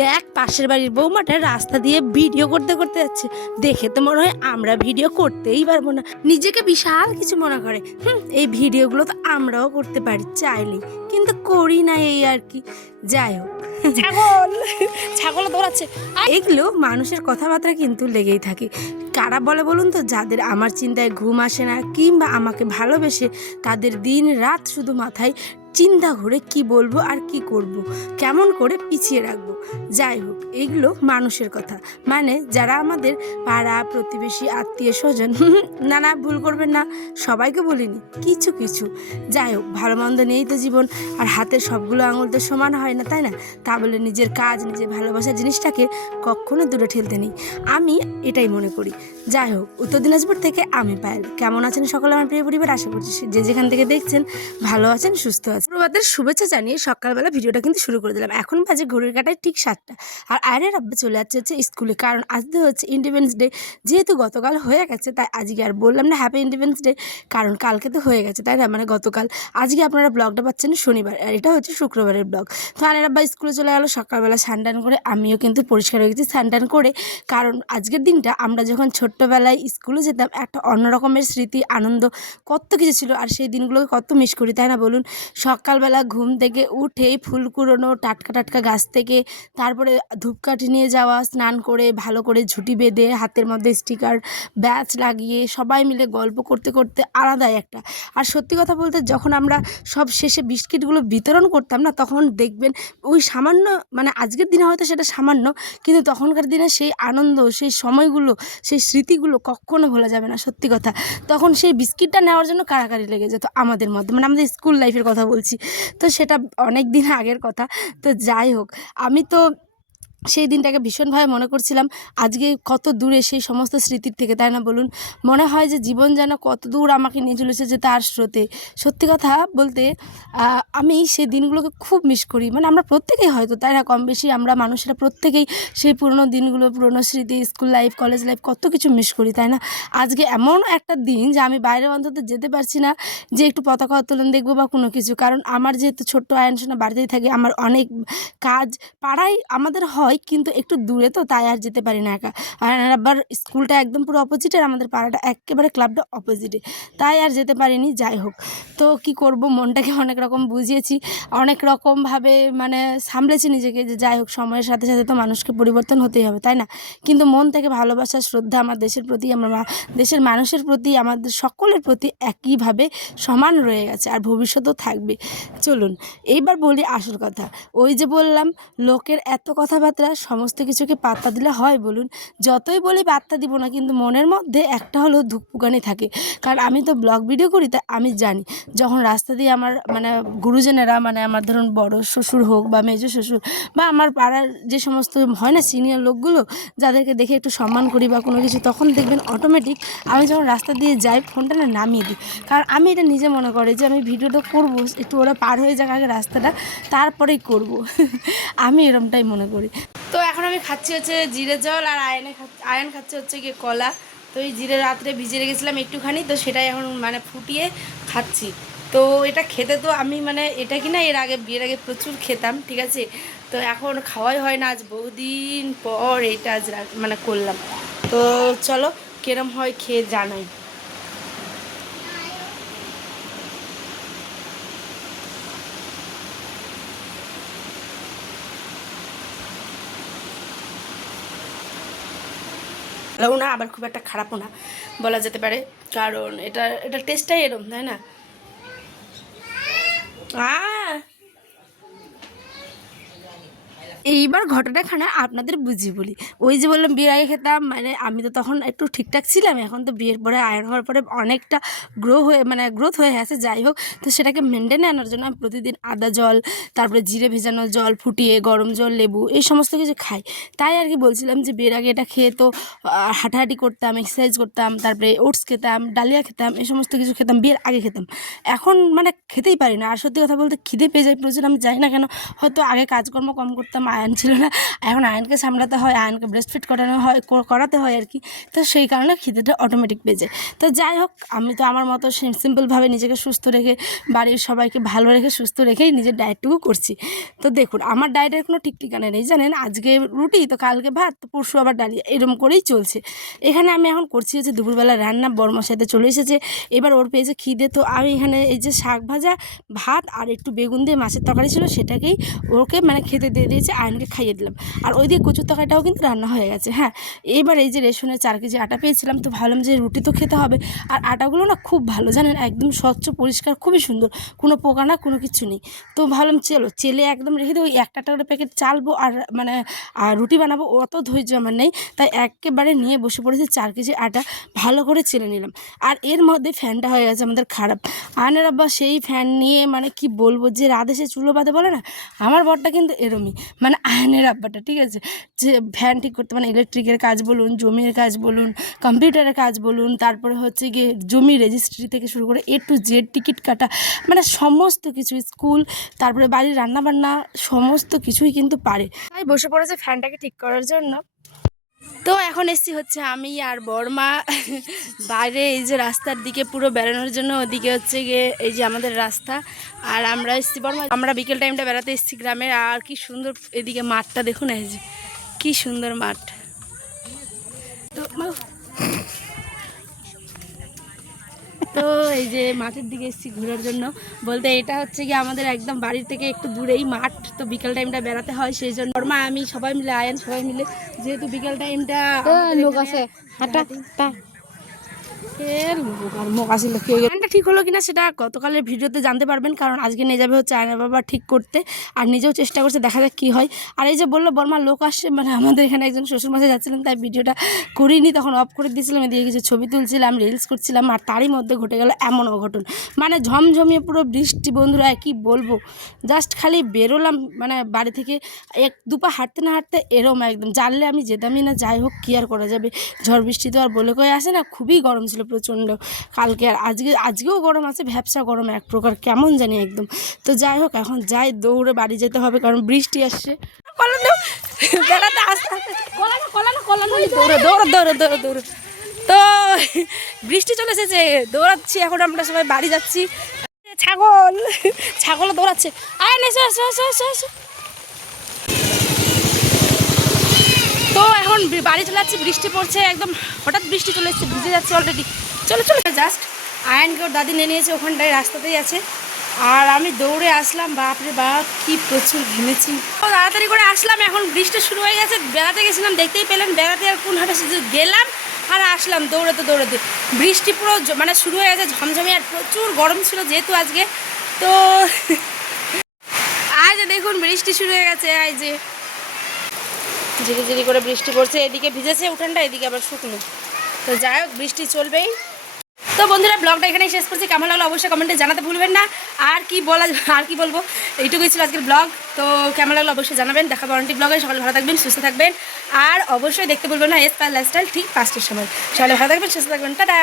দেখ পাশের বাড়ির বৌমাটা রাস্তা দিয়ে ভিডিও করতে করতে যাচ্ছে, দেখে তো মনে হয় আমরা ভিডিও করতেই পারবো না। নিজেকে বিশাল কিছু মনে করে। এই ভিডিওগুলো তো আমরাও করতে পারি চাইলেই, কিন্তু করি না, এই আর কি। যাই হোক, ছাগল দৌড়াচ্ছে। এগুলো মানুষের কথাবার্তা কিন্তু লেগেই থাকে। কারা বলে বলুন তো? যাদের আমার চিন্তায় ঘুম আসে না, কিংবা আমাকে ভালোবেসে তাদের দিন রাত শুধু মাথায় চিন্তা ঘুরে কি বলবো আর কি করব, কেমন করে পিছিয়ে রাখবো। যাই হোক, এইগুলো মানুষের কথা, মানে যারা আমাদের পাড়া প্রতিবেশী আত্মীয় স্বজন। না না, ভুল করবেন না, সবাইকে বলিনি, কিছু কিছু। যাই হোক, ভালো মন্দ নিয়েই তো জীবন, আর হাতের সবগুলো আঙুল তো সমান হয় না, তাই না? তা বলে নিজের কাজ, নিজের ভালোবাসার জিনিসটাকে কখনো দূরে ঠেলতে নেই, আমি এটাই মনে করি। যাই হোক, উত্তর দিনাজপুর থেকে আমি পায়েল। কেমন আছেন সকলে আমার প্রিয় পরিবার? আশা করছি যে যেখান থেকে দেখছেন ভালো আছেন, সুস্থ আছেন। প্রভাতের শুভেচ্ছা জানিয়ে সকালবেলা ভিডিওটা কিন্তু শুরু করে দিলাম। এখন বাজে ঘড়ির কাঁটায় ঠিক 7টা, আর আয়নের আব্বা চলে যাচ্ছে স্কুলে, কারণ আজকে হচ্ছে ইন্ডিপেন্ডেন্স ডে। যেহেতু গতকাল হয়ে গেছে, তাই আজকে আর বললাম না হ্যাপি ইন্ডিপেন্ডেন্স ডে, কারণ কালকে তো হয়ে গেছে, তাই না? মানে গতকাল। আজকে আপনারা ব্লগটা পাচ্ছেন শনিবার, আর এটা হচ্ছে শুক্রবারের ব্লগ। তো আয়নের আব্বা স্কুলে চলে গেলো সকালবেলা স্নান করে, আমিও কিন্তু পরিষ্কার হয়ে গেছি স্নান করে, কারণ আজকের দিনটা আমরা যখন ছোট্টবেলায় স্কুলে যেতাম, একটা অন্য রকমের স্মৃতি, আনন্দ, কত কিছু ছিল, আর সেই দিনগুলোকে কত মিস করি, তাই না বলুন? সকালবেলা ঘুম থেকে উঠেই ফুল কুড়োনো টাটকা টাটকা গাছ থেকে, তারপরে ধূপকাঠি নিয়ে যাওয়া, স্নান করে ভালো করে ঝুঁটি বেঁধে হাতের মধ্যে স্টিকার ব্যাচ লাগিয়ে সবাই মিলে গল্প করতে করতে আলাদাই একটা। আর সত্যি কথা বলতে, যখন আমরা সব শেষে বিস্কিটগুলো বিতরণ করতাম না, তখন দেখবেন ওই সামান্য, মানে আজকের দিনে হয়তো সেটা সামান্য, কিন্তু তখনকার দিনে সেই আনন্দ, সেই সময়গুলো, সেই স্মৃতিগুলো কখনো ভোলা যাবে না। সত্যি কথা, তখন সেই বিস্কিটটা নেওয়ার জন্য কাড়াকাড়ি লেগে যেত আমাদের মধ্যে, মানে আমাদের স্কুল লাইফের কথা বলছি। তো সেটা অনেক দিন আগের কথা। তো যাই হোক, আমি তো সেই দিনটাকে ভীষণভাবে মনে করছিলাম। আজকে কত দূরে সেই সমস্ত স্মৃতির থেকে, তাই না বলুন? মনে হয় যে জীবন যেন কত দূর আমাকে নিয়ে চলেছে যে তার স্রোতে। সত্যি কথা বলতে, আমি সেই দিনগুলোকে খুব মিস করি। মানে আমরা প্রত্যেকেই হয়তো, তাই না, কম বেশি আমরা মানুষেরা প্রত্যেকেই সেই পুরনো দিনগুলো, পুরনো স্মৃতি, স্কুল লাইফ, কলেজ লাইফ, কত কিছু মিস করি, তাই না? আজকে এমন একটা দিন যে আমি বাইরে অন্তত যেতে পারছি না, যে একটু পতাকা উত্তোলন দেখবো বা কোনো কিছু, কারণ আমার যেহেতু ছোট্ট আয়ন সোনা বাড়িতেই থাকে, আমার অনেক কাজ পাড়ায় আমাদের হয়, কিন্তু একটু দূরে, তো তাই আর যেতে পারি না একা। আর আবার স্কুলটা একদম পুরো অপোজিটে, আর আমাদের পাড়াটা একেবারে ক্লাবটা অপোজিটে, তাই আর যেতে পারিনি। যাই হোক, তো কি করব, মনটাকে অনেক রকম বুঝিয়েছি, অনেক রকমভাবে মানে সামলেছি নিজেকে, যে যাই হোক, সময়ের সাথে সাথে তো মানুষকে পরিবর্তন হতেই হবে, তাই না? কিন্তু মন থেকে ভালোবাসা, শ্রদ্ধা আমার দেশের প্রতি, আমার দেশের মানুষের প্রতি, আমাদের সকলের প্রতি একইভাবে সমান রয়ে গেছে, আর ভবিষ্যতেও থাকবে। চলুন এইবার বলি আসল কথা। ওই যে বললাম, লোকের এত কথাবার্তা, সমস্ত কিছুকে পাত্তা দিলে হয় বলুন? যতই বলি পাত্তা দিব না, কিন্তু মনের মধ্যে একটা হলেও ধুকপুকানি থাকে। কারণ আমি তো ব্লগ ভিডিও করি, তাই আমি জানি যখন রাস্তা দিয়ে আমার মানে গুরুজনেরা, মানে আমার ধরুন বড় শ্বশুর হোক বা মেজো শ্বশুর, বা আমার পাড়ার যে সমস্ত হয় না সিনিয়র লোকগুলো, যাদেরকে দেখে একটু সম্মান করি বা কোনো কিছু, তখন দেখবেন অটোমেটিক আমি যখন রাস্তা দিয়ে যাই, ফোনটা না নামিয়ে দিই। কারণ আমি এটা নিজে মনে করি যে আমি ভিডিওটা করবো, একটু ওরা পার হয়ে যাক আগে রাস্তাটা, তারপরেই করব। আমি এরমটাই মনে করি। তো এখন আমি খাচ্ছি হচ্ছে জিরে জল, আর আয়ন খাচ্ছে হচ্ছে গিয়ে কলা। তো এই জিরে রাত্রে ভিজে রেখেছিলাম একটুখানি, তো সেটাই এখন মানে ফুটিয়ে খাচ্ছি। তো এটা খেতে তো আমি মানে এটা কি না, এর আগে বিয়ের আগে প্রচুর খেতাম, ঠিক আছে? তো এখন খাওয়াই হয় না, আজ বহুদিন পর এটা আজ মানে করলাম। তো চলো কিরম হয় খেয়ে জানাই। ভালোও না, আবার খুব একটা খারাপও না বলা যেতে পারে, কারণ এটা টেস্টটাই এরকম, তাই না? এইবার ঘটনাখানা আপনাদের বুঝি বলি। ওই যে বললাম বিয়ের আগে খেতাম, মানে আমি তো তখন একটু ঠিকঠাক ছিলাম, এখন তো বিয়ের পরে আয়ন হওয়ার পরে অনেকটা গ্রোথ হয়ে গেছে। যাই হোক, তো সেটাকে মেনটেনে আনার জন্য আমি প্রতিদিন আদা জল, তারপরে জিরে ভেজানো জল ফুটিয়ে, গরম জল, লেবু, এই সমস্ত কিছু খাই। তাই আর কি বলছিলাম যে বিয়ের আগে এটা খেয়ে তো হাঁটাহাঁটি করতাম, এক্সারসাইজ করতাম, তারপরে ওটস খেতাম, ডালিয়া খেতাম, এই সমস্ত কিছু খেতাম, বিয়ের আগে খেতাম। এখন মানে খেতেই পারি না। আর সত্যি কথা বলতে খিদে পেয়ে যায় প্রচুর, আমি জানি না কেন, হয়তো আগে কাজকর্ম কম করতাম, আয়ন ছিল না, এখন আয়নকে সামলাতে হয়, আয়নকে ব্রেস্ট ফিট করাতে হয় আর কি। তো সেই কারণে খিদেটা অটোমেটিক পেয়ে যায়। তো যাই হোক, আমি তো আমার মতো সিম্পলভাবে নিজেকে সুস্থ রেখে, বাড়ির সবাইকে ভালো রেখে সুস্থ রেখেই নিজের ডায়েটটুকু করছি। তো দেখুন, আমার ডায়েটের কোনো ঠিক ঠিকানা নেই জানেন, আজকে রুটি তো কালকে ভাত তো পরশু আবার ডালিয়া, এরকম করেই চলছে। এখানে আমি এখন করছি হচ্ছে দুপুরবেলা রান্না, বড়মশাইতে চলে এসেছে, এবার ওর পেয়েছে খিদে। তো আমি এখানে এই যে শাক ভাজা, ভাত আর একটু বেগুন দিয়ে মাছের তরকারি ছিল, সেটাকেই ওকে মানে খেতে দিয়ে দিয়েছে, আয়নকে খাইয়ে দিলাম। আর ওই দিয়ে কচুর তরকারিটাও কিন্তু রান্না হয়ে গেছে। হ্যাঁ, এবার এই যে রেশনের 4 কেজি আটা পেয়েছিলাম, তো ভাবলাম যে রুটি তো খেতে হবে। আর আটাগুলো না খুব ভালো জানেন, একদম স্বচ্ছ পরিষ্কার, খুবই সুন্দর, কোনো পোকা না, কোনো কিছু নেই। তো ভাবলাম চলো চেলে একদম রেখে দিই, ওই একটা করে প্যাকেট চালবো আর মানে আর রুটি বানাবো, অত ধৈর্য আমার নেই। তাই একেবারে নিয়ে বসে পড়েছি 4 কেজি আটা, ভালো করে চেলে নিলাম। আর এর মধ্যে ফ্যানটা হয়ে গেছে আমাদের খারাপ। আয়নের আব্বা সেই ফ্যান নিয়ে মানে কি বলবো, যে রাধেসে চুলো বাঁধে বলে না, আমার বরটা কিন্তু এরমই, মানে আয়নের আব্বাটা, ঠিক আছে, যে ফ্যান ঠিক করতে, মানে ইলেকট্রিকের কাজ বলুন, জমির কাজ বলুন, কম্পিউটারের কাজ বলুন, তারপরে হচ্ছে গিয়ে জমি রেজিস্ট্রি থেকে শুরু করে A to Z, টিকিট কাটা, মানে সমস্ত কিছু, স্কুল, তারপরে বাড়ির রান্নাবান্না, সমস্ত কিছুই কিন্তু পারে। তাই বসে পড়েছে ফ্যানটাকে ঠিক করার জন্য। তো এখন এসছি হচ্ছে আমি আর বড়মা বাইরে, এই যে রাস্তার দিকে পুরো বেড়ানোর জন্য, ওদিকে হচ্ছে গিয়ে এই যে আমাদের রাস্তা, আর আমরা এসছি বড়মা, আমরা বিকেল টাইমটা বেড়াতে এসছি গ্রামের। আর কি সুন্দর এদিকে মাঠটা দেখুন, এই যে কি সুন্দর মাঠ। তো এই যে মাঠের দিকে এসেছি ঘোরার জন্য, বলতে এটা হচ্ছে কি আমাদের একদম বাড়ির থেকে একটু দূরেই মাঠ, তো বিকেল টাইমটা বেড়াতে হয়, সেই জন্য বড়মা, আমি সবাই মিলে, আয়ন সবাই মিলে, যেহেতু বিকেল টাইমটা লোক আছে ঠিক হলো কিনা সেটা গতকালের ভিডিওতে জানতে পারবেন, কারণ আজকে নিয়ে যাবে হচ্ছে আয়নের বাবা ঠিক করতে, আর নিজেও চেষ্টা করছে, দেখা যাক কী হয়। আর এই যে বললো বর্মা লোক আসছে, মানে আমাদের এখানে একজন শ্বশুরমশাই যাচ্ছিলেন, তাই ভিডিওটা করিনি, তখন অফ করে দিয়েছিলাম, এদিকে কিছু ছবি তুলছিলাম, রিলস করছিলাম, আর তারই মধ্যে ঘটে গেল এমন অঘটন, মানে ঝমঝমিয়ে পুরো বৃষ্টি বন্ধুরা, কি বলবো, জাস্ট খালি বেরোলাম মানে বাড়ি থেকে 1-2 পা হাঁটতে না হাঁটতে এরম একদম, জানলে আমি যেতামই না। যাই হোক, কী আর করা যাবে, ঝড় বৃষ্টি তো আর বলে কয়ে আসে না, খুবই গরম ছিল প্রচণ্ড কালকে, আর আজকেও গরম আছে, ভ্যাপসা গরম এক প্রকার, কেমন জানি একদম। তো যাই হোক, এখন যাই, দৌড়ে বাড়ি যেতে হবে, কারণ বৃষ্টি আসছে। বেড়াতে আস্তে আস্তে দৌড়ো। তো বৃষ্টি চলে এসেছে, দৌড়াচ্ছি, এখন আমরা সবাই বাড়ি যাচ্ছি। ছাগলও দৌড়াচ্ছে, আয় এসো। তো এখন বাড়ি চলে যাচ্ছি, বৃষ্টি পড়ছে একদম, হঠাৎ বৃষ্টি চলে এসেছে, ভিজে যাচ্ছে অলরেডি। চলো জাস্ট আয়নকে ওর দাদি নিয়ে নিয়েছে, ওখানটায় রাস্তাতেই আছে, আর আমি দৌড়ে আসলাম, বাপরে বাপ কি প্রচুর ঘেমেছি। তো তাড়াতাড়ি করে আসলাম, এখন বৃষ্টি শুরু হয়ে গেছে। বেড়াতে গেছিলাম, দেখতেই পেলেন, বেড়াতে আর কোন হাটে গেলাম আর আসলাম দৌড়াতে, বৃষ্টি পুরো মানে শুরু হয়ে গেছে ঝমঝমে, আর প্রচুর গরম ছিল যেহেতু আজকে। তো আজ দেখুন বৃষ্টি শুরু হয়ে গেছে, এই যে ঝিরিঝিরি করে বৃষ্টি পড়ছে, এদিকে ভিজেছে উঠানটা, এদিকে আবার শুকনো। তো যাই হোক, বৃষ্টি চলবেই। তো বন্ধুরা, ব্লগটা এখানেই শেষ করছি, কেমন লাগলো অবশ্যই কমেন্টে জানাতে ভুলবেন না। আর কি বলবো, এইটুকুই ছিল আজকের ব্লগ। তো কেমন লাগলো অবশ্যই জানাবেন, দেখা পাবেন ব্লগে। সকালে ভালো থাকবেন, সুস্থ থাকবেন, আর অবশ্যই দেখতে ভুলবেন না এসপার লাইফস্টাইল ঠিক 5টার সময়। সকালে ভালো থাকবেন, সুস্থ থাকবেন, টাটা।